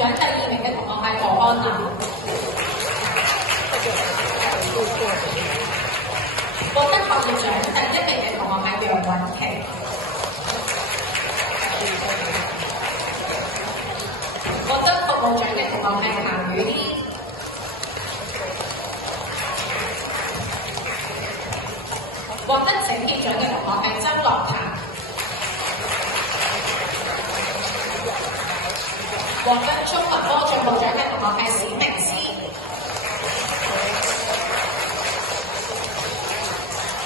獎第2名嘅同學係何安娜，獲得學業獎第1名嘅同學係楊允琪，獲得服務獎嘅同學係彭宇軒，獲得整潔獎嘅同學係周樂壇，獲得中文科進步獎嘅同學係史明思，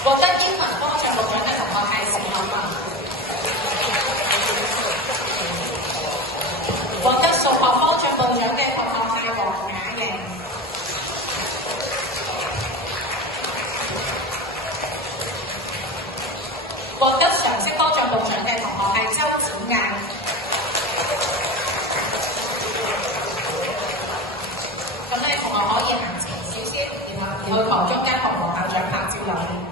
獲得英文科進步獎嘅同學係史可文，獲得數學科進步獎嘅同學係黃雅瑩，獲得常識科進步獎嘅同學係周子毅。咁咧，同學可以行前少少，然後去旁中間同學校長拍照留念。